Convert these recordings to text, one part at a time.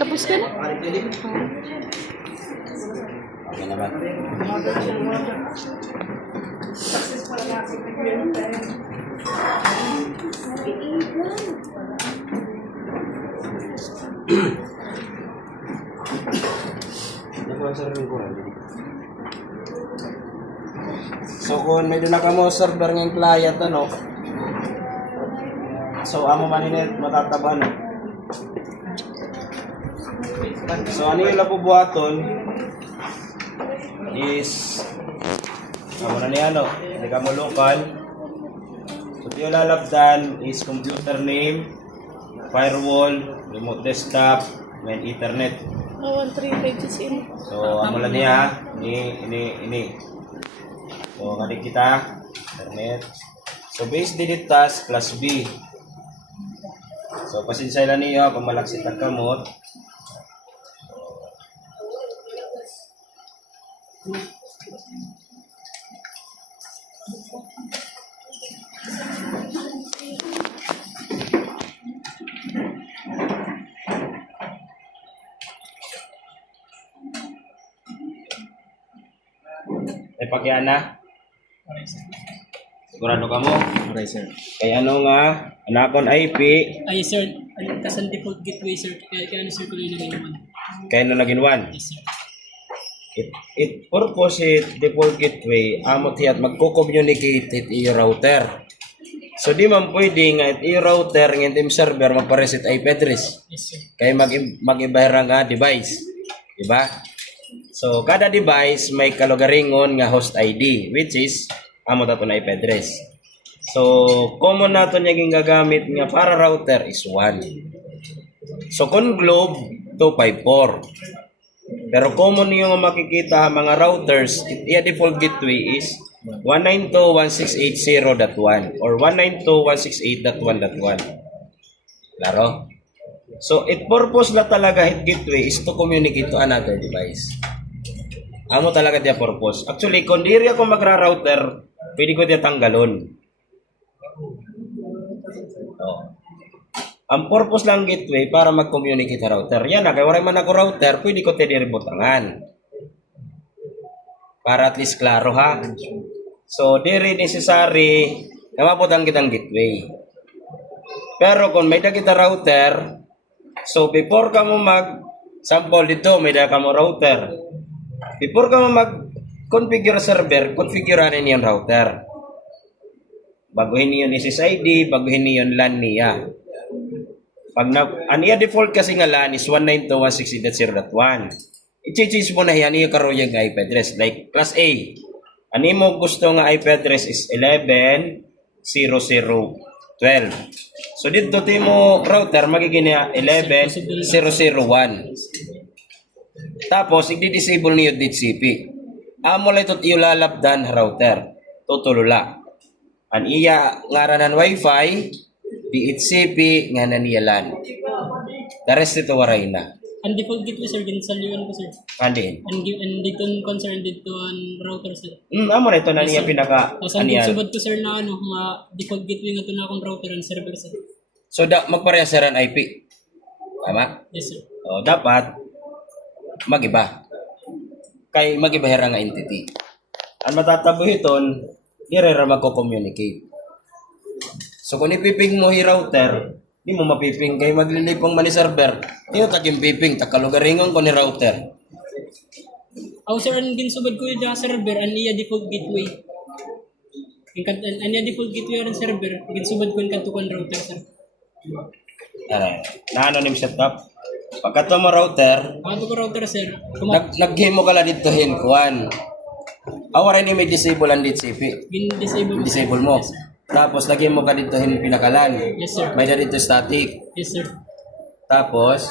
Tapos ka na? Okay naman. So kung may doon na ka mo server ng client ano, so amo maninit matataban. So ano yung lapubuhaton is amo na niya ano, hindi ka mo local. So yung lalabdan is computer name, firewall, remote desktop, main internet. No, 3 pages in. So amo lang niya, ini. So ngayon kita, internet. So base delete task class B. So pasensya lang niyo kung malaksit ang kamot. Pagyan na. Sigurado ka mo? Okay, sir. Kaya ano nga, anakon IP. Ay, sir. Kasi ang default gateway, sir. Kaya ano, sir, kung yung naging one. Kaya na naging one. Yes, sir. It purpose it default gateway amot hiyat magko-communicate it iyo router. So di man pwede nga it iyo router ng team server magpareset IP address. Yes, sir. Kaya mag-ibahira nga device. Diba? So kada device may kalugaringon nga host ID which is amot ato na IP address. So common nato yung gagamit nga para router is 1. So kung globe 254. Pero common yung makikita mga routers, iya default gateway is 192.168.0.1 or 192.168.1.1. Klaro? So, it purpose na talaga hit gateway is to communicate to another device. Amo talaga dia purpose. Actually, kung diri ako magra-router, pwede ko dia tanggalon. Oh. Ang purpose lang gateway para mag-communicate sa router. Yan na, kaya wala man ako router, pwede ko tayo ribotangan. Para at least klaro ha. So, diri necessary na maputang kitang gateway. Pero kung may da kita router, so before ka mo sample dito, may da ka mo router. Before ka mo mag-configure server, configurean niyo yung router. Baguhin niyo yung SSID, baguhin niyo yung LAN niya. Pag aniya default kasi nga LAN is 192.168.0.1. I-change mo na yan yung karo yung IP address. Like class A. Ani mo gusto nga IP address is 11.00.12. So dito mo router magiging 11.0.0.1. Tapos i-disable niyo DHCP. Amo lang ito iulalapdan router. Tutulula. An iya ngaranan wifi DHCP nga naniyalan. The rest ito waray na. Ang default gateway, sir, ginsaliwan ko, sir. Andin. Ang dito concern dito ang router, sir. Amo na ito na niya pinaka Tapos ang aniyan. subad ko, sir, na ano, default gateway nga ito na akong router and server, sir. So magparehas sir ang IP. Tama? Yes, sir. O dapat magiba. Kay magibahira nga entity. Ang matatabo iton, irera magko-communicate. So kung ipiping mo hi router, di mo mapiping kay maglilipong man ni server. Iyo taging piping takalugaringon ko ni router. Aw, sir, ang ginsubad ko yung server, ang iya default gateway. Ang iya default gateway ang server, ginsubad ko yung kantukan router, sir. Na anonym setup. Pagka mo router, Ako ko router, sir. nag-game mo kala dito hin kuan. Awara ni may disable ang DHCP. Gin-disable. Disable mo. Tapos lagyan mo ka dito hin pinakalan. Yes, sir. May dito static. Yes, sir. Tapos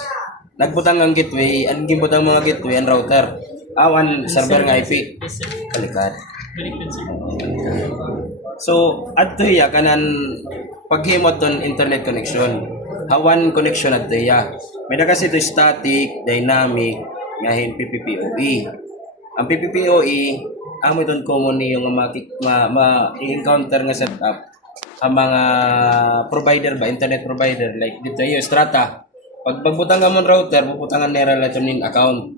nagbutang ang gateway, ang gibutang mga gateway ang router. Awan server nga IP. Yes, sir. Kalikat. Baliktad, sir. So adto ya kanan paghimot ton internet connection. Hawan connection adto ya. May na kasi ito static, dynamic, ngayon PPPoE. Ang PPPoE, amo doon common ni yung ma-encounter nga setup ang mga provider ba, internet provider, like dito yung Strata. Pag pagbutangan mo ng router, puputangan nila lang yung account.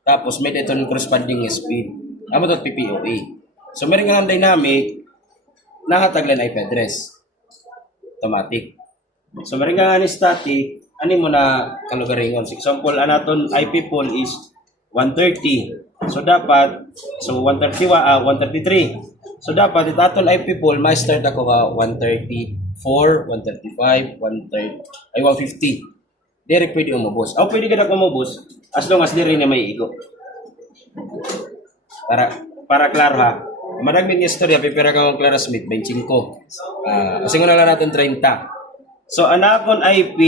Tapos may dito ng corresponding speed. Amo doon PPoE. So meron nga ng dynamic, nakataglan IP address. Automatic. So meron nga ni static, ani mo na kalugaringon. For example, anaton IP pool is 130. So dapat, 133. So dapat itaton IP pool, may start ako ka 134, 135, 130, ay 150. Dire pwede umubos. O pwede ka na umubos as long as dire na may igo. Para klaro ha. Maraming istorya, pipira ka ng Clara Smith, 25. Kasi nga lang natin 30. So, anakon IP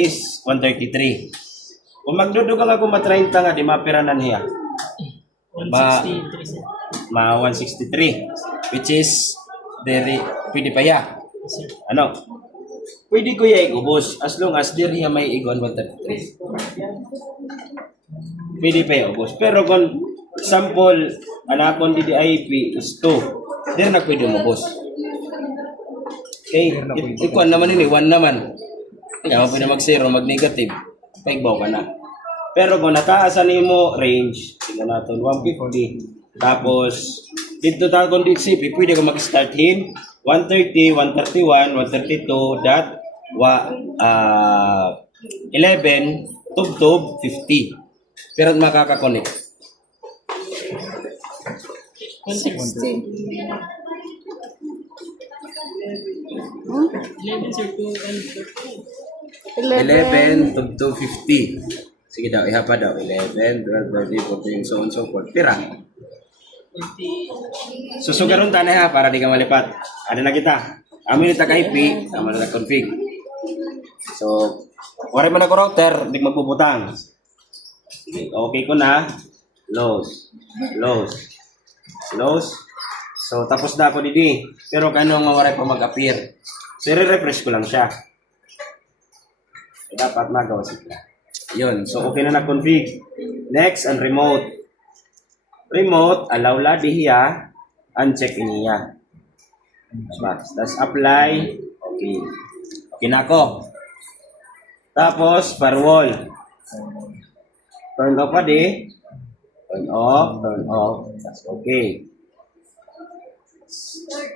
is 133. Kung magdudugang ako ma-30 nga, di mapiranan niya. 163 sir. 163. Which is, pwede pa ya. Sir. Ano? Pwede ko ya igubos as long as diri may igon 133. Pwede pa ya ubos. Pero kung example, anakon di IP is 2, diri na pwede umubos. Okay, ikuan naman ini, 1 naman. Kaya mo pwede mag-0, mag-negative. Paigbaw ka na. Pero kung nataasan mo range, tingnan natin, 150. Tapos, dito tayo kung DCP, pwede ka mag-start him. 130, 131, 132, 11, tub-tub, 50. Pero makaka-connect. 60. 11 sir, 2 and 11 to 50. Sige daw, ihapa daw. 11, 12, 13, 14, so on, so forth. Pira. 40. Susugaron tanay ha, para di ka malipat. Ano na kita? Amin ita ka IP, tama na config. So, wala man ako router, di magbubutang. Okay ko na. Close. So, tapos na ako didi. Pero kano nga wala pa mag-appear. So, i-refresh ko lang siya. So, dapat magawa sila. Yun. So, okay na na-config. Next, and remote. Remote, allow la dihiya, uncheck iniya. Tapos, apply. Okay. Okay na ako. Tapos, firewall. Turn off pa di. Turn off. That's okay.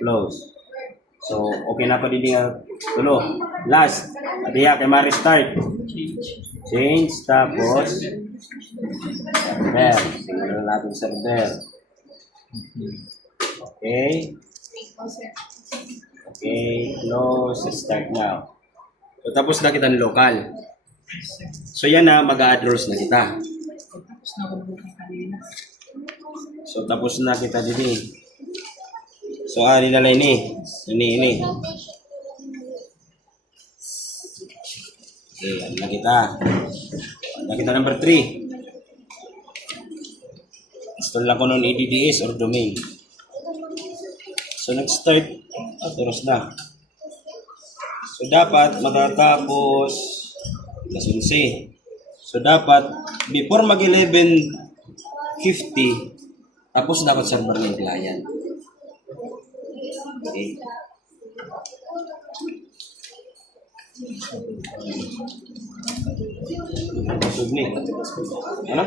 Close. So, okay na pa din yung tulo. Last, adiya kay ma-restart. Change, tapos server. Tingnan na natin server. Okay. Okay, close, start now. So, tapos na kita ng local. So, yan na, mag-add rules na kita. So, tapos na kita din. So, nilala ini. Ini. Okay, ano na kita? Nakita number 3. Install lang ko nun EDDS or domain. So, nag-start. Turos na. So, dapat matatapos alas 11. So, dapat before mag-11:50, tapos dapat server ng client. Okay. Busog ni. Ano?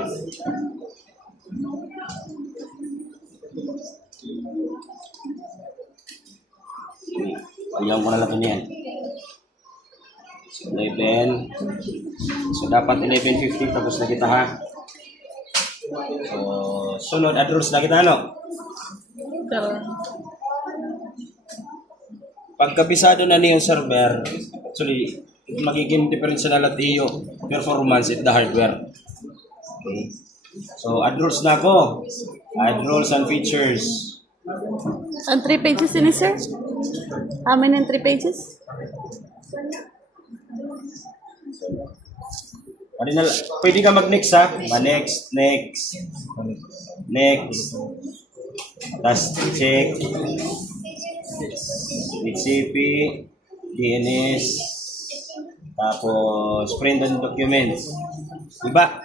Ayaw ko na lang yan. So, 11. So, dapat 11:50 tapos na kita ha. So, sunod address na kita ano? Pagkabisado na niyo yung server, actually, magiging difference na lahat iyo performance at the hardware. Okay. So, add rules na ako. Add rules and features. Ang 3 pages ini, sir? Amin ang 3 pages? Pwede ka mag-next ha? Next. Tapos check. DCP, DNS, tapos print and documents. Diba?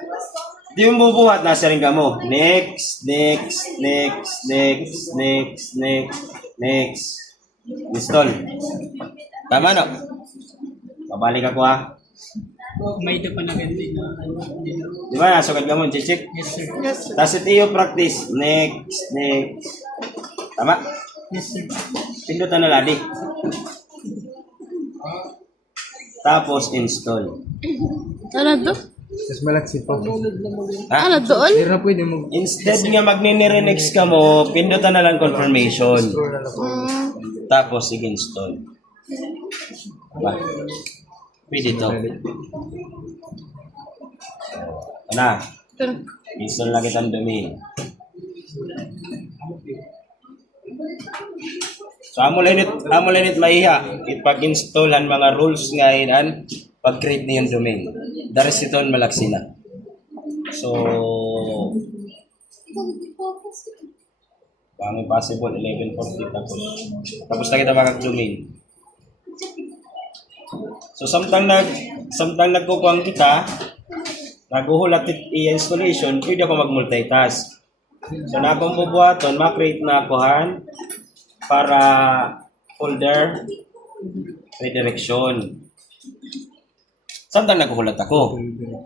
Di mo bubuhat, nasa rin ka mo. Next, next, next, next, next, next, next. Install. Tama no? Babalik ako ha. May ito pa na ganito na Di ba, nasugad ka mo, check. Yes, sir. Tapos ito yung practice. Next, next. Tama? Yes, sir. Pindutan na ladi. Tapos install. Ano to? Mas malaksi pa. Ha? Ano doon? Hindi na pwede mag... Instead nga magninirenex ka mo, pindutan na lang confirmation. Tapos sige install. Diba? Pwede to. Ano? Install na kitang domain. So amo linit maiha ipag-installan mga rules nga inan pag-create na yung domain. The rest ito malaksi na. So Bang possible 11:40 tapos na kita makag-domain. So samtang nagkukuang kita naguhulat i-installation, pwede ako mag-multitask. So na akong bubuhaton, ma-create na akuhan para folder redirection. Samtang naghuhulat ako.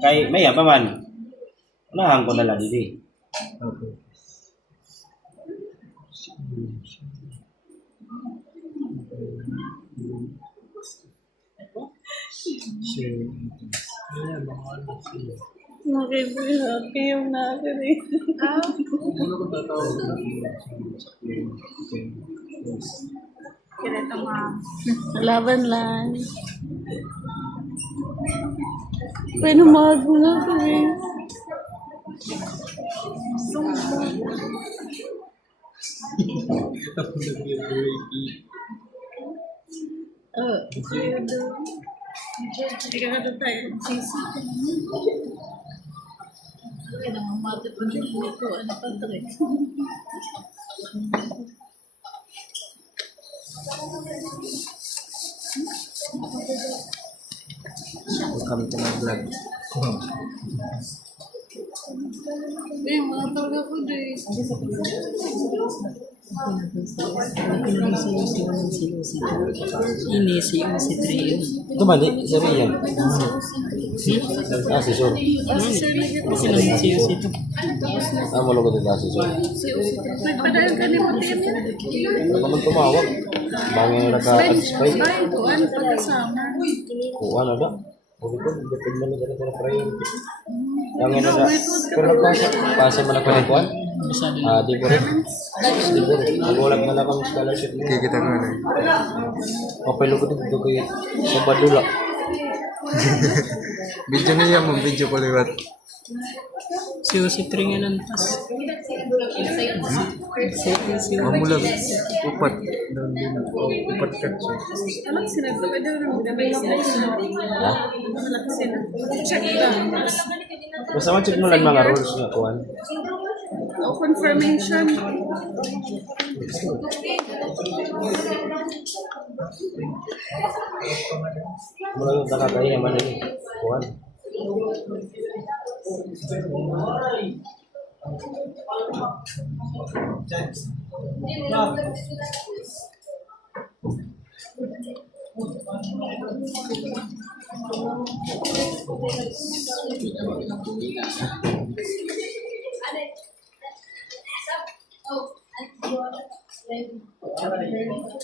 Kay maya pa man. Unahan ko na lang dili. Okay. Happy yung natin eh. Kaya ito ma'am. Laban lang. Pwede mag-ulo ko eh. Ikaw na tayo. Sisi. Ay, namamati pa din ko. Ano pa ito eh. Welcome to my vlog. Eh, mga talaga ko din. Ini si Trio. Ito ba di? Sabi yan. Si Sur. Kasi naman si ito. Mo logo dito si Sur. Nagpadayon ka ni Matin. Ano man tumawag? Bangin na ka-expire. Ay, tuwan pagkasama. Kuha na ba? Huwag ito, depende na dito na priority. Bangin na pero pasa man ako ng kuhan? Di ko rin. Di ko rin. Nagulag na lang kami scholarship niya. Kaya kita nga na. Kapay logo dito kay sa Badula. Video niya mo, video ko liwat. Si Trio nga nantas. Mamulag. Upat. Doon din. Upat ka. Anak sila, pwede rin mag-develop na sila. Anak sila. Check lang. Basta man check mo lang mga rules nga kuhan. O confirmation. Mula yung nakakaya man ini. Kuhan.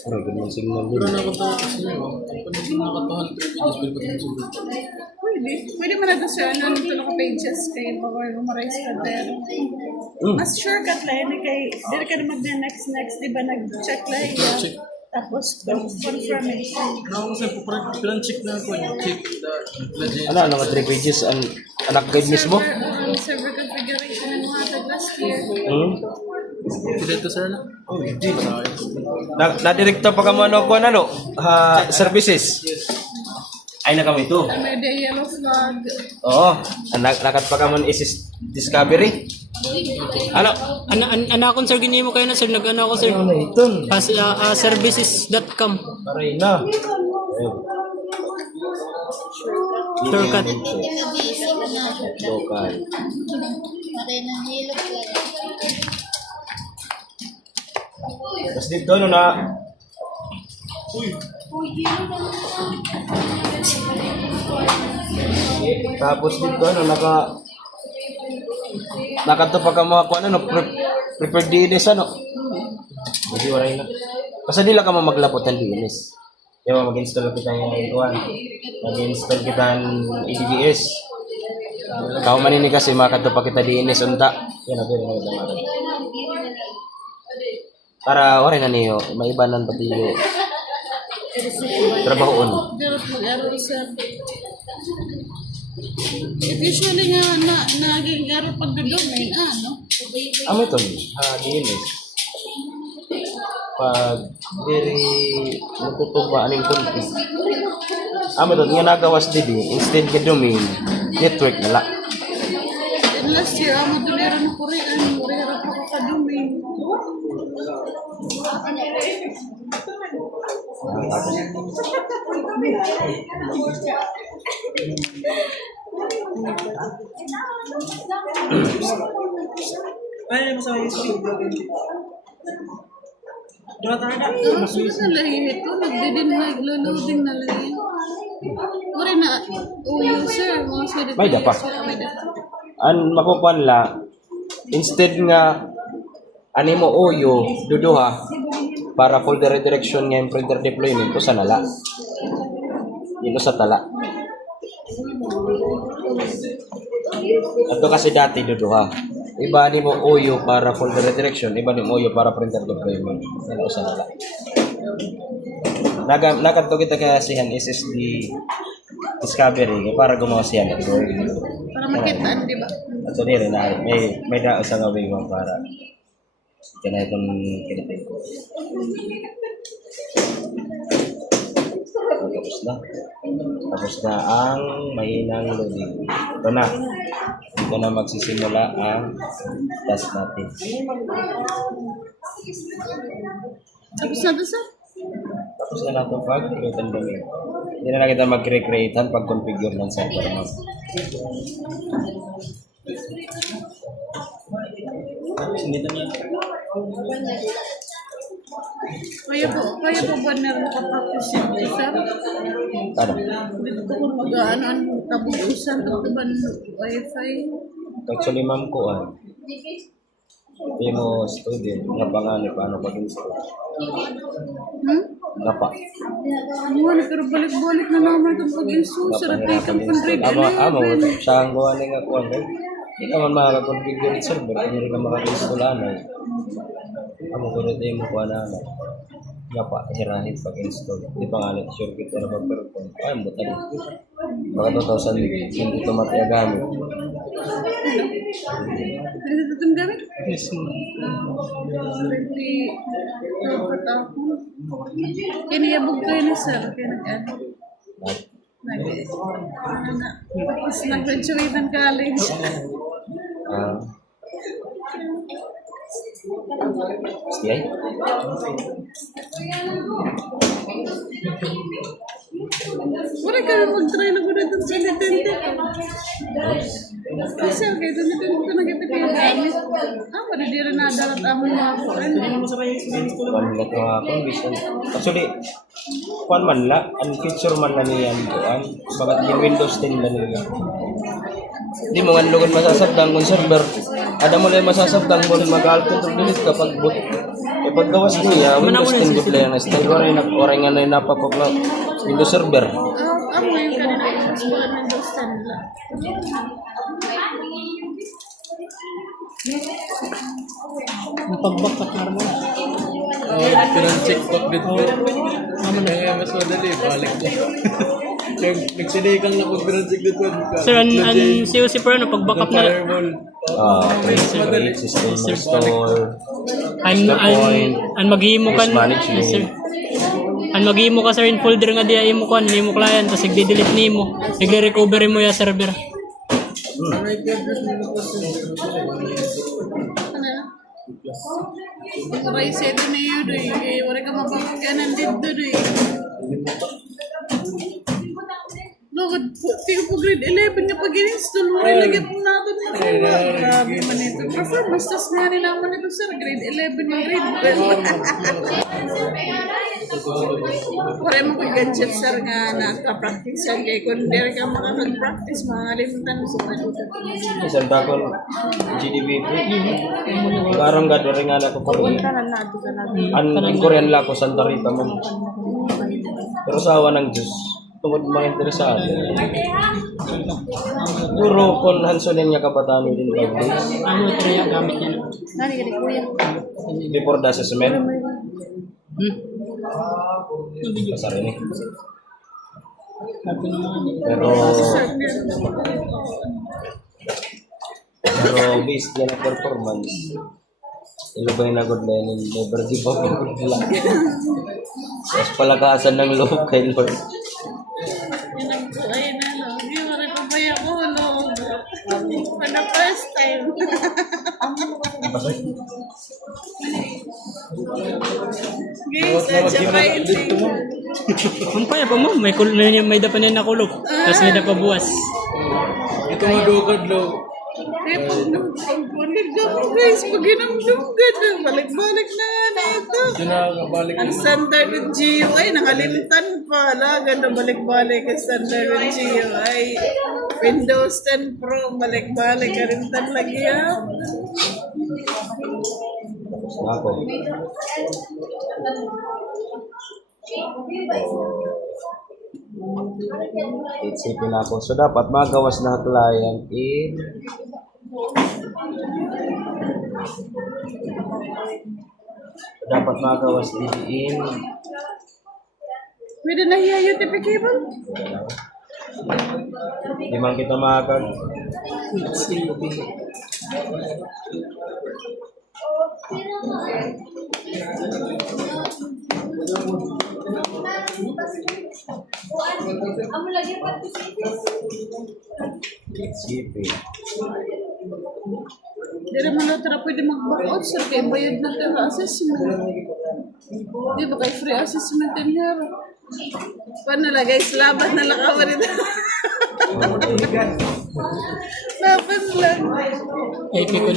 Pero ganun signal din. Pwede. Pwede man na siya ano nito na pages kay bawal marais ka pero mas shortcut lang yun kay dili ka na mag-next di ba nag-check lang yan. Tapos confirmation. Plan-check na ako. Check Ano mga 3 pages ang anak guide mismo? Server configuration ng mga last year. Dito sir na? Oh, hindi. Na-directo pa ka mo ano ko ano? Services. Ay na kami ito. May the yellow flag. Oo. Nakat pa ka mo is discovery. Ano? Ana akong sir ginimo kayo na sir. Nag-ano ako sir. Ano na ito? Services.com. Paray na. Shortcut. Local. Tapos dito, ano na, tapos dito, ano, nakatupa ka mga kuan, ano, prepared dinis, ano. Hindi, waray na. Kasi nila ka maglapot ng dinis. Kaya mag-install kita yung kuan. Mag-install kita ng EDBS. Kao manini kasi makatupa kita dinis, unta. Yan, okay, para waray na niyo, maibanan pati yung trabahoon. Dirot mag-aral sir. It usually nga naging aral pagdodomain, ano? Amo ito, dinis. Pag very natutuba aning kunti. Amo ito, nga nagawas didi, instead ka domain, network nala. And last year, amo dulira na Korean, Korean pa kakadomain. Ay, masaya yung speed. Diba talaga? Mas nalahin ito, nagluluding na lang. Wala na, sir, mga swede May dapa. May dapa. An makukuan la, instead nga animo uyo duduha para folder redirection nga yung printer deployment ko sa nala. Dito sa tala. Ato kasi dati duduha. Iba ni mo uyo para folder redirection, iba ni mo uyo para printer deployment. Yan sa nala. Nagadto kita kasihan SSD discovery para gumawa siya network. Para makitaan, di ba? Ato rin na may dao sa gawin mo para kaya itong kinitin ko. Tapos na ang mahinang loading. Ito na. Ito na magsisimula ang task natin. Tapos na doon, sir? Tapos na natin pag-create ang domain. Hindi na kita mag-recreatean pag-configure ng server mo. Sinita niya. Kaya po ba meron kapag-practice yun, sir? Ano? Dito ko mag-ano tabusan, ito ba wifi? Actually, ma'am ko, hindi mo student, nga panganib, paano pag-install? Nga pa. Wala, pero balik-balik na naman itong pag-install. Sarap kayo kang pang-grade 11. Siya ang gawa nga kuha. Hindi ka man makaka-configure server, hindi ka makaka-install anay. Amo ko rin tayo mo kuha na anay. Nga pa, hirahin pag-install. Di pa nga lang, sure kita na mag-perform. Ay, mo tali. Baka 2,000 hindi ito matiagamit. Ano ito itong gamit? Yes, ma'am. Kiniyabog kayo ni sir. Kaya nag-ano. Tapos nag-graduate ng college. STI? Wala ka na mag-try na muna itong sa detente. Kasi okay, dumitin ko na kita kayo gamit. Wala di rin nadalat amon mga ako. Hindi mo masaya yung experience ko lang. Kuan nga akong vision. Actually, kuan man la, ang feature man na niyan kuan. Bagat yung Windows 10 lang nila. Di mo nga lugan masasabdang kung server. Ada mo lang masasabdang mo rin mag-alt to delete kapag boot. E paggawas niya, Windows 10 display ang style. Oray nga na napapok na Windows server. Amo yung kanina yung school ng Windows 10 lang. Ang pagbakat na mo. Pinang-check back dito. Kaya mas madali, balik ko. Nagsinigang na pag pinang-check dito. Sir, COC pro ano, pag-backup na Firewall. Create system install. ang maghihimo ka Risk management. yes, sir. Ang maghihimo ka sir in folder nga di ay mo kan, hindi mo client tapos i-delete nimo. Nigre-recovery mo ya server. Ano? Aray, seto na yun eh. Wala ka mapapagkanan dito eh. No, Lord, tiyo po grade 11 nga pag-install mo rin lagi po natin. Grabe man ito. Performance test nga rin naman ito sir, grade 11 ng grade 12. Pare mo pag-gadget sir nga nakapractice yan. Kaya kung hindi ka makakag-practice, makakalimutan mo sa malutan. Isang takon GDP. Parang gado rin nga na ko pag in Korean lang ko Santa Rita mo. Pero sa awa ng Diyos, tungkol mga interesado. Puro kung hansonin niya kabataan din like this. Ano ito yung gamit niya? Nani ka kuya? Before the assessment. Pasar ini. Sabi naman. Pero based yan ang performance. Ilubay na good na yun. Never give up yung good luck. Tapos palakasan ng loob kay Lord. Yun ang buhay na no. Hindi mo rin pabaya ko no. For the first time. Guys, adya fighting. Kung kaya pa mo, may dapan yan na kulog. Tapos may dapan buwas. Ito mo dugad lo. Eh, pag-bunig ka po guys, pag inamdugad, balik-balik na nga na ito. Ito na kabalik. Ang standard ng GUI, nakalimutan pa. Ganda balik-balik ang standard ng GUI. Windows 10 Pro, balik-balik. Karintan lagi ha. Tapos na ako. Isipin ako. So dapat magawas na client in dapat magawas din in Pwede na hiya yung tipikable? di man kita makag isipin. Hindi mo na tara pwede mag-back out sir kay bayad na tayo assessment. Di ba kay free assessment in here? Paano na guys? Laban na lang ako rin. Laban lang. Ay, pikon.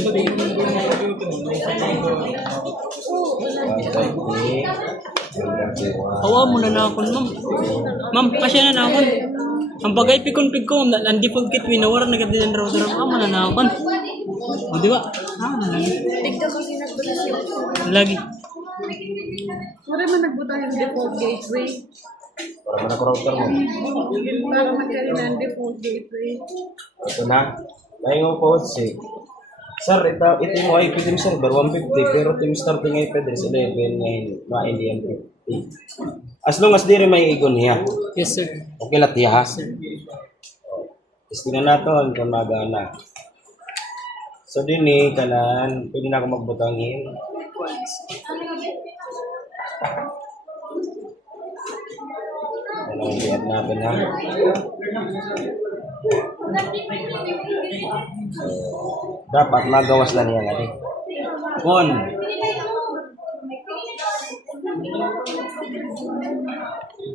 Hawa mo na ako, ma'am. Ma'am, kasya na ako. Ang bagay pikon-pig ko, ang default kit, winawar na ganda ng router. Na ako. O, di ba? Lagi. Lagi. Pwede man nagbutang yung default gateway. Para man ako router mo. Para magkaroon ng default gateway. Ito na. May yung post eh. Sir, ito yung IP team server 150 pero team starting IP is 11 ngayon ma-Indian 50. As long as di rin may igon niya. Yes, sir. Okay lang tiya ha. Testingan natin kung magana. So din eh, kanan, pwede na ako magbutangin. Ano i-add natin ha. Dapat magawas na niya nga eh. Kon.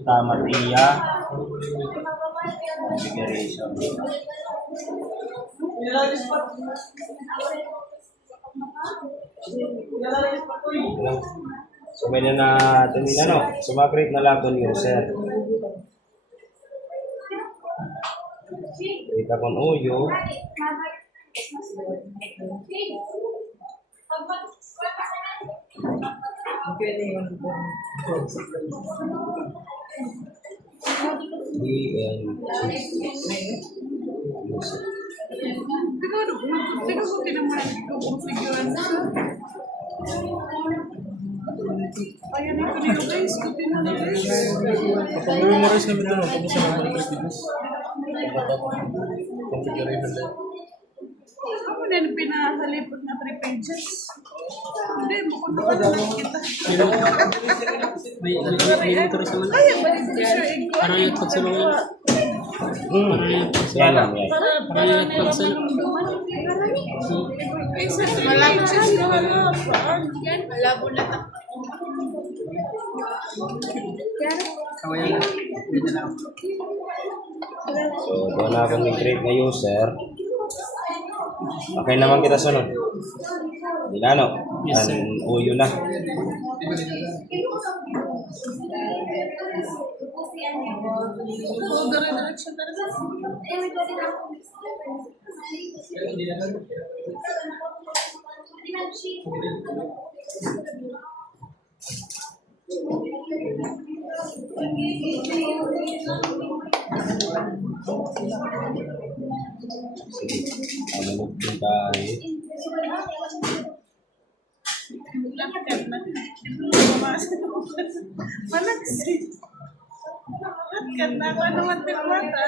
Tama tiya. Configuration. So may na natin sumag-create na lang itong user. Create akong uyo. Teka ko kinaman ito kung figuran sa. Ayan ito nyo guys, kuti na na guys. Kapag memorize namin ito, kung saan naman ang practice. Configuration lang. Ako din pinahalipot na 3 pages. Hindi, makundukan lang kita. May router sa mga. Kaya ba rin siya ikaw? Parang yung pagsulungan. Parang yung pagsulungan. Yan lang yan. Parang yung pagsulungan. Ay, sir, malapit siya sa halap. Yan, malabo na ta. Kawayan. Hindi na lang. So, doon na akong i-create na user. Okay naman kita sunod. Hindi na, no? Uyo na. So, dire-direction talaga. Sige, analog din tayo. Lakad na. Malagsi. Lakad na ako naman din mata.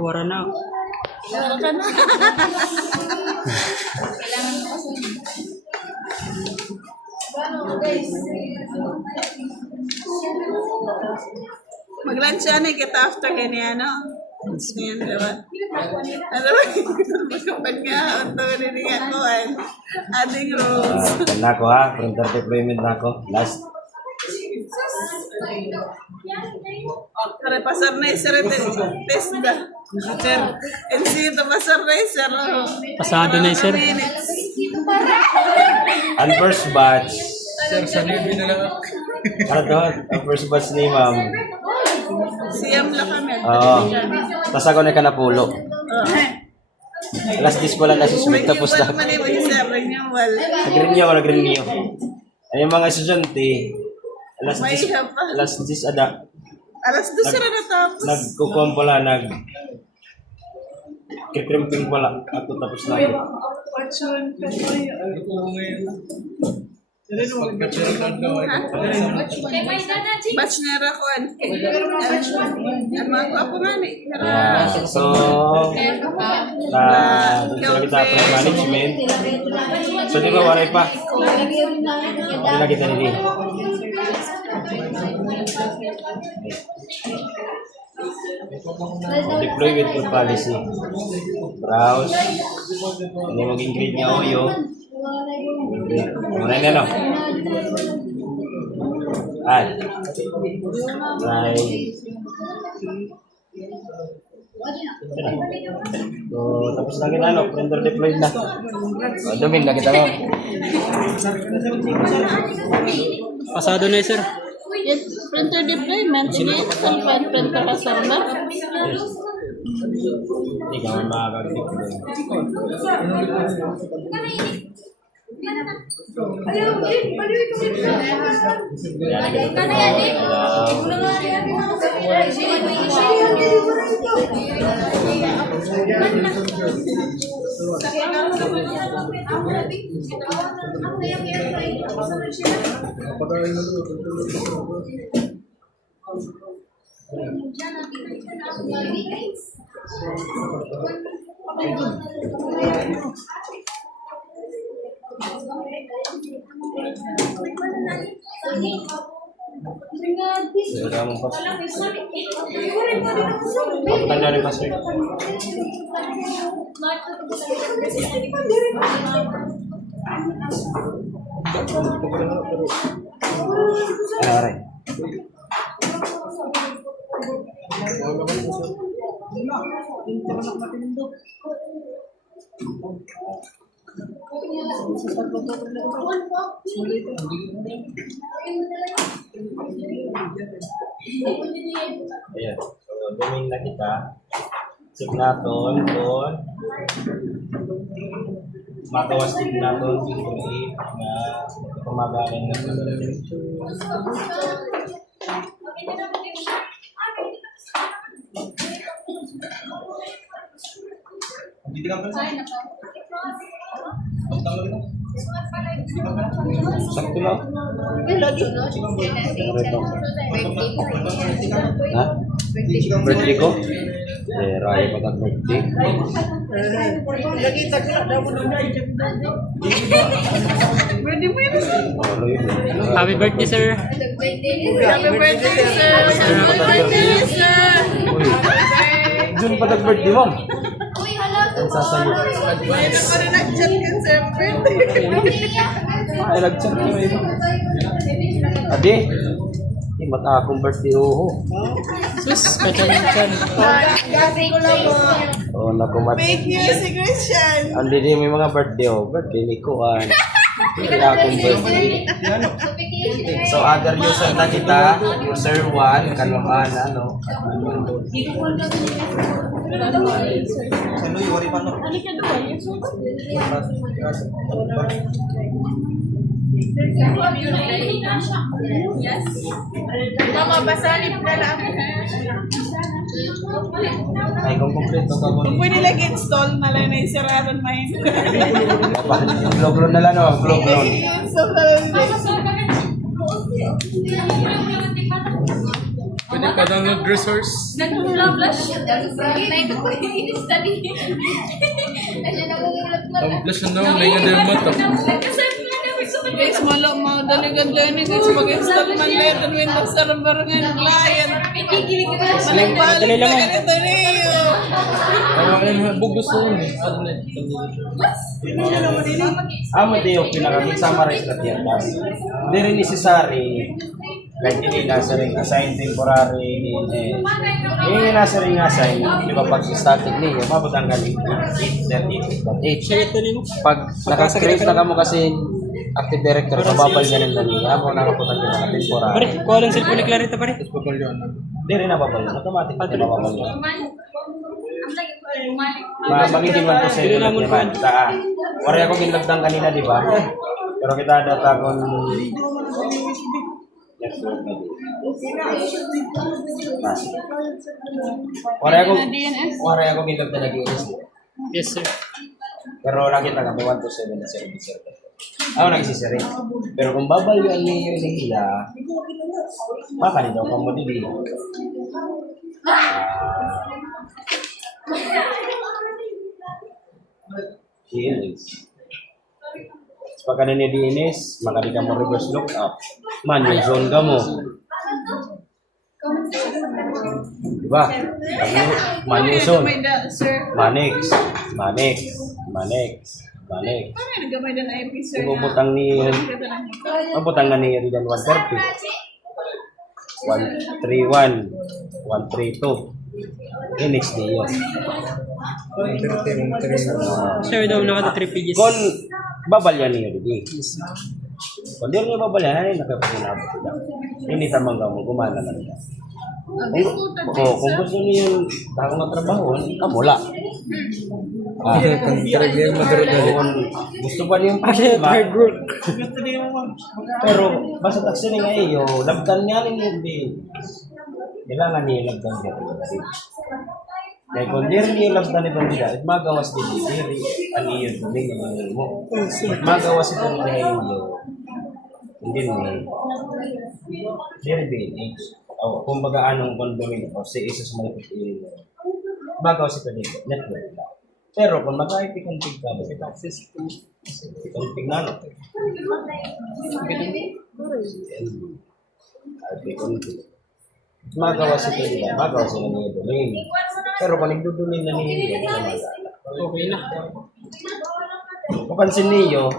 Wara na. Lakad na. Mag-lunch yan eh, kita after ganyan, no? Ngayon, diba? Ano ba? Magkapag nga, ito niya ko, adding rules. Na ako ha, printer deployment na ako. Last. Para pasar na sir, test na. Sir, NC ito pasar na sir. Pasado na, sir. Ang first batch. Sir, sa Navy na lang ako. Ano doon? Ang first batch ni ma'am. Siyam lang kami. Oo. Tapos ako na ka napulo. Last disk pala na si Smith tapos na. Renewal man yung sir, renewal. Nag-renew. Ay yung mga estudyante. May iha pa. Last disk ada. Alas 2 sila natapos. Nagkukuhan pala, kikrimping pala. Ako tapos na ako. Fortune ka tayo. Ano ko ngayon? Pagka-check out daw, ay Batch na rakuan. Ang mga ako nga ni. Yeah. So, doon sila kita po ng management. So, di ba waray pa? Hindi na kita nili. Deploy with full policy. Browse. Ano yung maging grade niya Oyo. Muna na, no? Add. Right. So, tapos na kita, no? Printer deployed na. O, dumin na kita, no? Pasado na, sir. Printer deployment. Sige, sulfan printer ka server. Hindi ka man makakag-deploy. Yan, kita Sudah mo pas. Ako tanda rin pas. Aray. Ayan. So, domain na kita. Check natin doon. Matawas din natin na pumagalan na hindi ka pa sakto lang. Ha? Birthday ko? Eh, raya pa kang birthday. Pwede mo yun. Happy birthday, sir. Happy birthday, sir. Happy birthday, sir. June pa birthday mo. Ang sasayo. Pwede pa rin nag-chat ka, sir. Birthday. Ay, nag-chat ko ito. Adi, mata akong birthday, oho. Sus, kacang-kacang. Oh, nakumat. Fake news si Christian. Andi din may mga birthday, oh. Birthday ni Kuan. Hindi akong birthday. So, other user na kita. User 1, kanuhan, ano. Mama, basalip na lang. Ay, kung kompleto ka mo. Pwede lang install na lang na isararan main. Vlog na lang, oh. Vlog. Install na lang Pwede pa download resource. Pag-flash na naman, may nga din mata. Guys, mo daligan lang ni guys mag-install man later Windows Server ng client. Malagpalit Dali lang, na ma'am. ganito niyo. Ang bugos na yun eh. Adnet. Amo di yung pinaka-summarize na tiyatas. Hindi rin necessary. Like hindi nasa ring assign temporary. Yung nasa ring assign, di ba pag static niyo, mabutang galing 8.38.8. Siya ito nimo. Pag naka-create na ka mo kasi active directory, mababal ganun na niya. Amo nakaputan ka na Pare, temporary. kuha lang cellphone ni Clarita pare. Tapos papalyan na. Hindi rin nababal. Automatic na mababal. Magiging 1% Hindi na mo naman. Wari ako ginlagdang kanina, di ba? Pero kita data kung... Wari ako ginlagdang nag-iis. Yes sir. Pero nakita kami 1 to 7 na 0 ako nagsisiri. Pero kung babaluan niyo niya, makanin daw ka mo dili. Yes. Pagka na ni DNS, makadi ka mo reverse lookup. Man, yung zone ka mo. Diba? Man yung zone. May da, sir. Manix. Paano nagamay na na IP, sir? Bubutang ni Mabutang na ni Ridan 130. 131, 132. Next day yun. Sir daw nakata 3 pages. Kung babalyan niyo rin. Kung di niyo babalyan, ay nakapasinabot sila. Hindi tamang mo, gumana na nila. Kung gusto niyo yung takong na trabaho, kamula. Kung gusto pa niyo yung hard work. Pero basta taksi nga iyo, labdan niya rin yun din. Kailangan niya labdan niya rin. Kaya kung di rin niya labdan itong nila, magawas din diri ang iyo tuling ang mo. Magawas ito niya iyo. Hindi niya. Diri din. Kung baga anong condominium o sa isa sa mga magawas ito dito. Network lang. Pero kung mag-IP-config ka, bakit access config na no? IP-config. Magawa si ito nila, magawa sila niya domain. Pero kung nagdudulin na niya, Okay na. kung pansin niyo,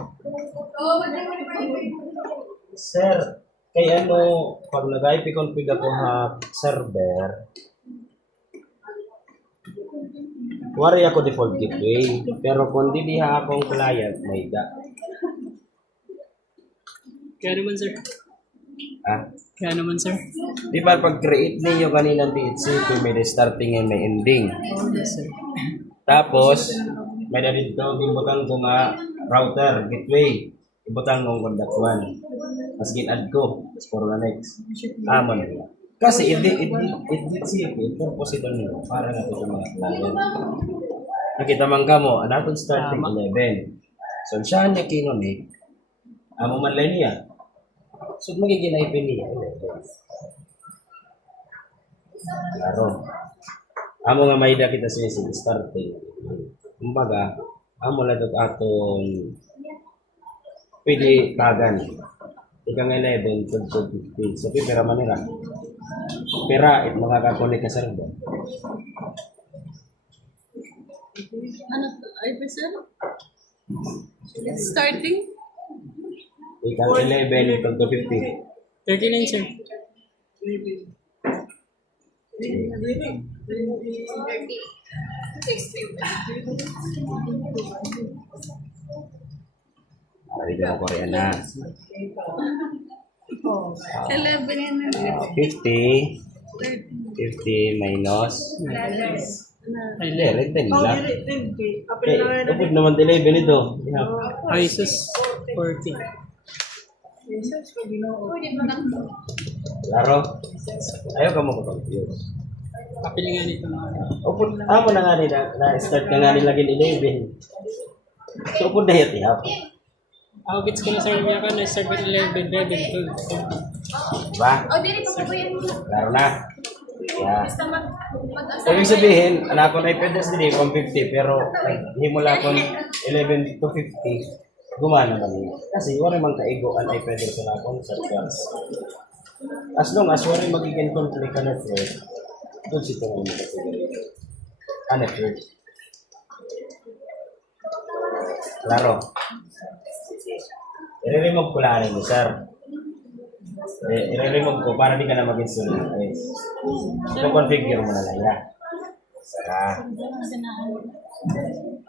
sir, kaya ano, pag nag-IP-config ako ha server, wari ako default gateway, pero kung di diha akong client, may da. Kaya naman sir. Ah, Kaya naman sir. di ba pag-create ninyo kanina DHCP, may starting and may ending. Yes sir. Tapos, may dito ibutang ko nga router, gateway. Ibutang mo contact 1. Mas gin-add ko. Tapos puro na next. Amon nila. Kasi edit CFP, purpose ito nyo para nga ito mga client. Nakita man ka mo, anatong starting 11. So, siya niya kinon eh. Amo man lang niya. So, magiging IP niya. 11. Klaro. Amo nga may da kita siya starting. Kumbaga, amo lang ito atong pwede tagan. Ikang 11, 12, 15. So, pipira man nila. Pera, makakakonek ka sa rin. Ano to? IP, sir? Starting? Ikang 11, 12, 15. 39 sir. Ari ka mo Korean na. 11 yan na. 50. 50 minus. Hindi, red 10 lang. Dapat naman 11 ito. Yeah. ISIS 40. Laro. Ayaw ka mo confuse. Kapili nga nito. Upod, amo na nga nila, na-start ka nga nila gin 11. So, upod na hiyat-hiyap. Ako gets ko na sa niya ka na start with 11, 12. Diba? Laro na. Yeah. Ibig sabihin, anak ko na ipedas din kung 50, pero himula ko 11 to 50, gumana naman yun. Kasi wala mang kaigoan ay pwede ko na akong sa class. As long as wala magiging conflict ka na thread, doon si ito ngayon magiging. Ano thread? Klaro. I-remove ko lang mo, sir. I-remove ko para di ka na maging sunod. So, configure mo na lang yan. Sara.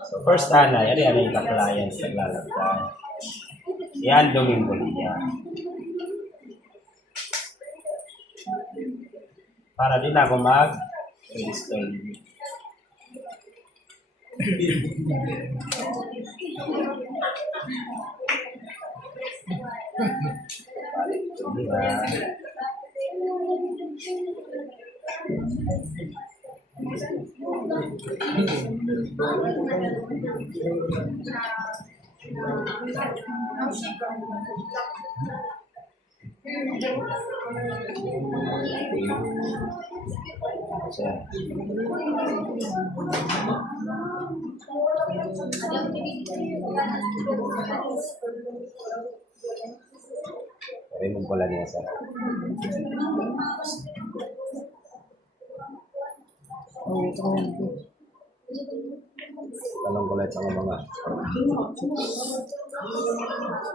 So, first yan yung compliance na lalagyan. Yan, dungin ko niya. Para di na ako mag-install. Diba? Remove ko lang yan, sir. Talong ko lang sa mga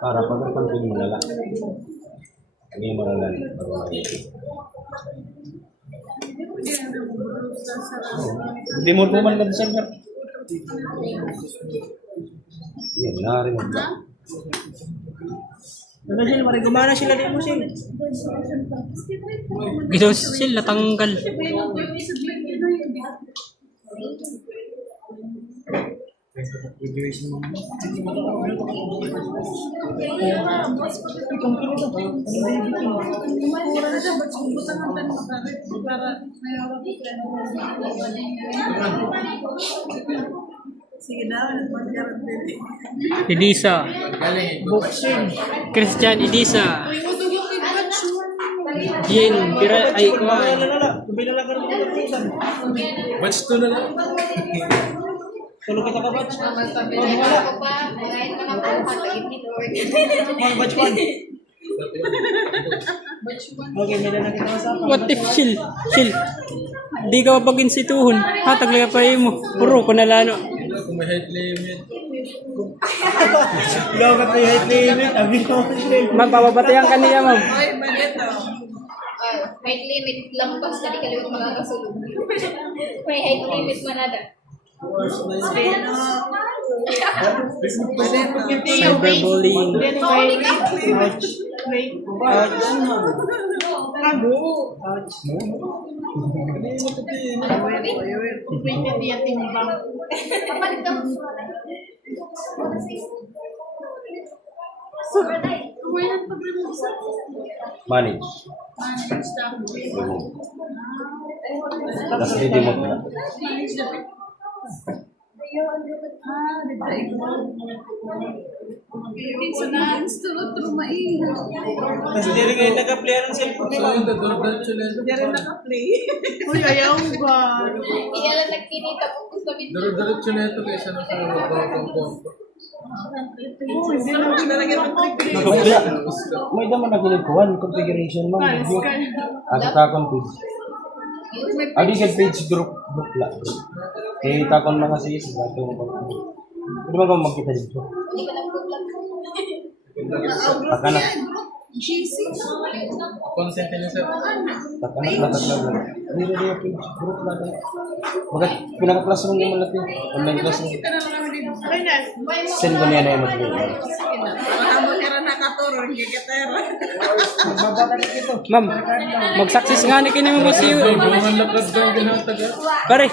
para pag-configure mo na lang. Hindi mo na lang. Hindi mo puman ka sa sir. Yan, na-remove na. Ano sila, marigumana sila din mo sila. Ito sila tanggal. Edisa. Christian Edisa. Jin, pira ay ko. Batch 2 na lang. Tulog kita ka batch. Batch 1. Okay, may na kita sa. What if chill? Di ka mapag-instituhon. Hatag lang pa mo. Puro ko nalano. Kung may height limit. Logat may height limit. Abi ko. Magpapabatayan ka niya, ma'am. Height limit lang pas tadi kaliwat magkakasulog. May height limit manada. Cyberbullying. Manage. Tapos hindi mo pala. Kasi di rin kayo nag-play ng cellphone. So, yung dadordan sila. Iya lang nagtinita po ko sa video. Daro-daro sila ito kaysa na sa kompo. May daman na ginagawa configuration mo. At ka-config. Adi ka page group lang. Eh, takon mga sis. Pwede mo ba magkita dito? Hindi ka lang vlog. Pagka na. GC. Consent niya sir. Bagat pinaka-classroom yung malapit. Online classroom. Kita na lang kami dito. Renan, Send ko niya na yung mag-video. mahamon ka rin nakaturo, hindi ka tera. Ma'am, mag-success nga ni kini mo si Bumangan lakad daw ginataga. Pare,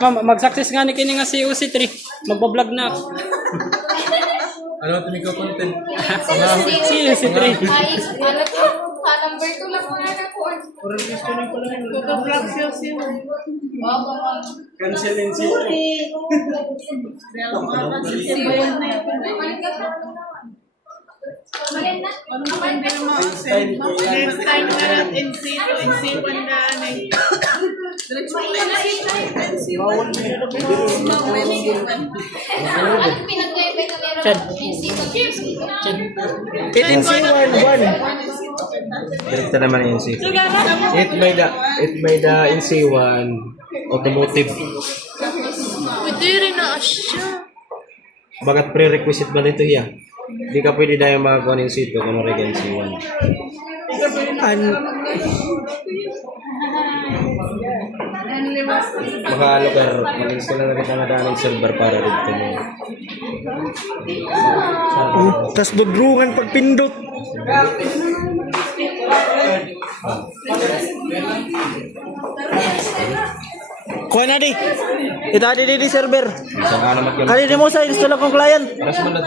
ma'am, mag-success nga ni kini nga si UC3. Magbablog na ako. Ano ito ko content? Si UC3. Ay, ano to? Number 2 lang mga na po. Vlog siya siya. Cancel in Next time na lang NC1 na Ano pinag-invite na meron? Chad. Chad. Direkta naman yung NC. It by the NC1 automotive. Pwede rin na siya. Bagat prerequisite ba nito ya? Hindi ka pwede dahil magawa ng NC2 kung rin NC1. Baka lugar, mag-install na rin na dating server para dito mo. Tas dudrungan pag pindot. Kuha na di. Ita di server. Sa nga naman yung Kali di mo sa install akong client. paras man na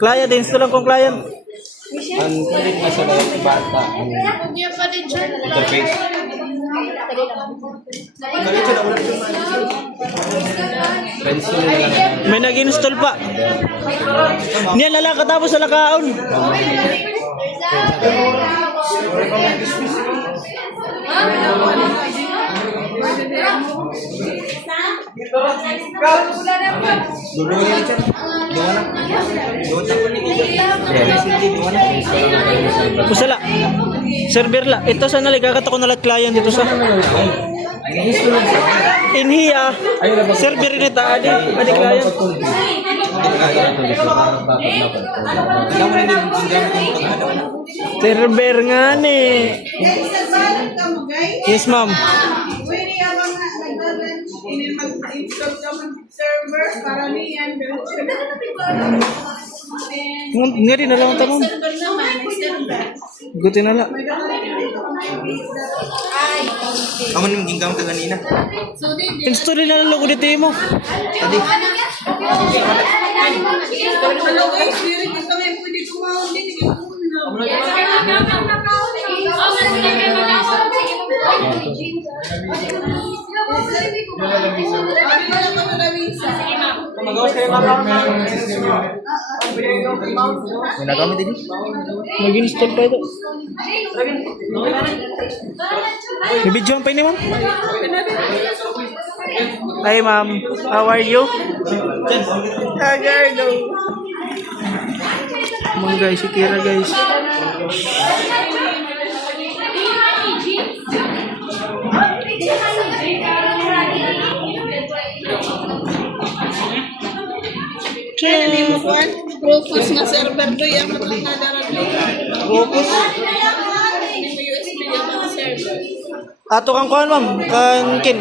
Client, install akong client. ang kulit na sa mga bata ang Hindi pa din siya. interface. Pencil na lang. May nag-install pa. Niyan lala katapos sa lakaon. Pusala. Server la. Ito sa naligagata ko nalat client dito sa. Inhiya. Server ni ta adi client. Server nga ni. Yes ma'am. Pwede yung mga nag-lunch, mag-install ka mag-server, karamihan. Nga rin na lang ito ma'am. Server naman, server. Gutin na lang. Kamu nih mungkin kamu kanina. Install na lang ko dito mo. Tadi. Hello guys, spirit is kami pwede tumawag din. Mag-install pa ito. May video pa ini ma'am. Hi ma'am, how are you? Agardo. Mga guys, si Kira guys. Kaya hindi mo kuhan? Rufus na server do yung matangadaran do. Focus. Hindi mo USB yung mga server. Ato kang kuhan ma'am, kan Kin.